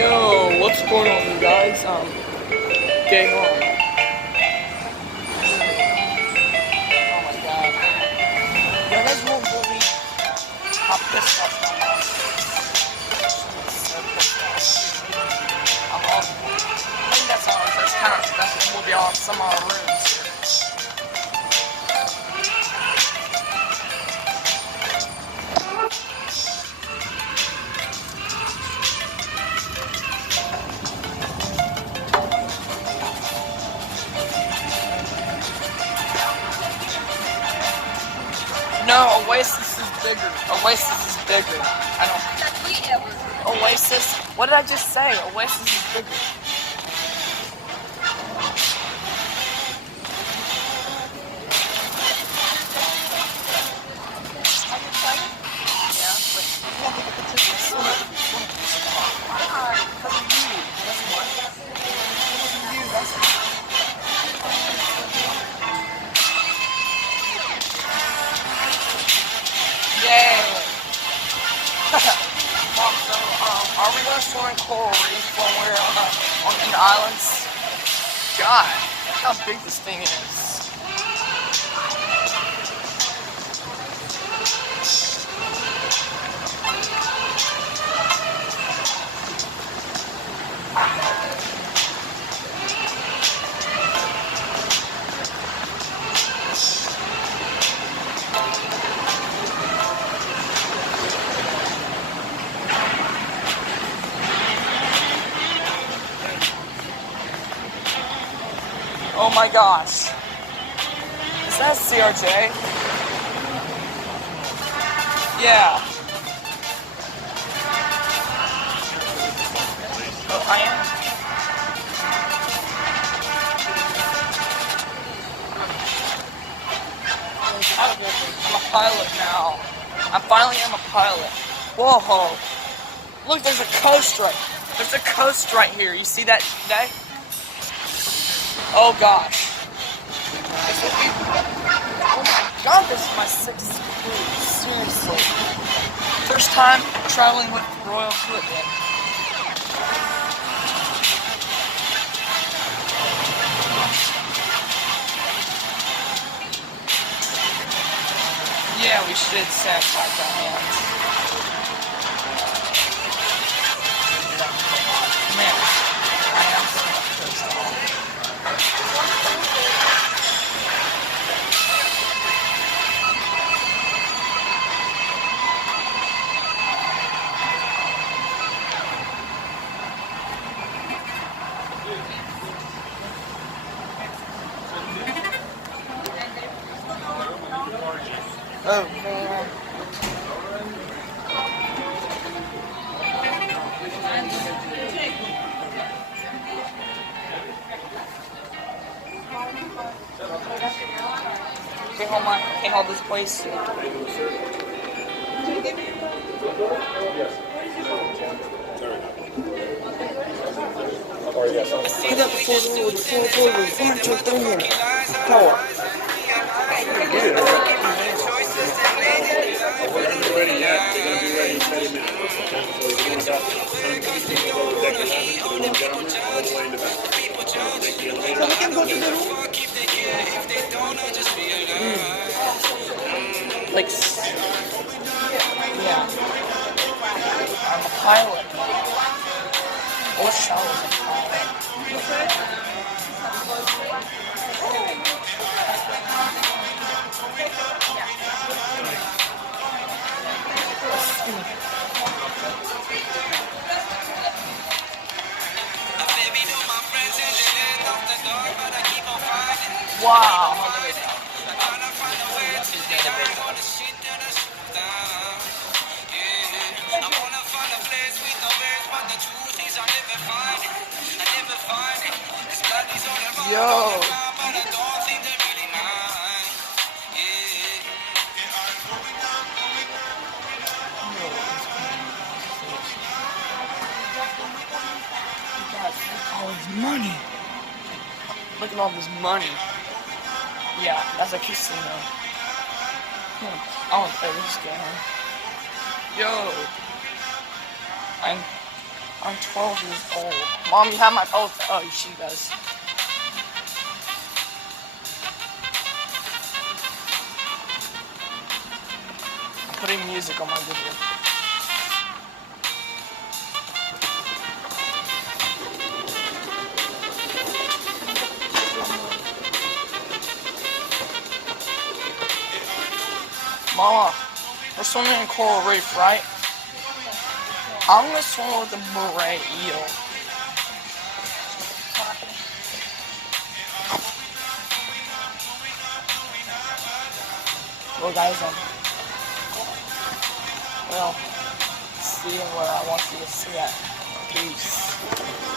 Yo, what's going on, you guys? Getting on. Oh my god. You guys won't believe how pissed off I am. So pissed off. I think that's all. That's kind of, that's we'll be on some of our rooms here. No, Oasis is bigger. Oasis is bigger. I don't. Oasis? What did I just say? Oasis is bigger. Are we going to swim in Coral Reef when we're on the islands? God, look how big this thing is. Oh my gosh. Is that CRJ? Yeah. Oh, I am. I'm a pilot now. I finally am a pilot. Whoa. Look, there's a coast right. There's a coast right here. You see that today? Oh gosh. Oh my god, this is my 6th cruise. Seriously. First time traveling with Royal Caribbean. Yeah, we should sanitize our hands. Man, I am so pissed off. Oh man. Can't hold this place. See that before one, two, three. Power. Ready yet? They're going to be ready in 30 minutes. So if you want to all the way in the back. Make the elevator. Like, yeah. I'm a pilot. I wish I was a pilot. Wow. Yo. All this money. Look at all this money. Yeah, that's a casino. I want to play this game. Yo. I'm I'm 12 years old. Mom, you have my oh, she does. I'm putting music on my video. Mama, we're swimming in Coral Reef, right? I'm gonna swim with a moray eel. Well, guys, well, see where I want you to see at. Peace.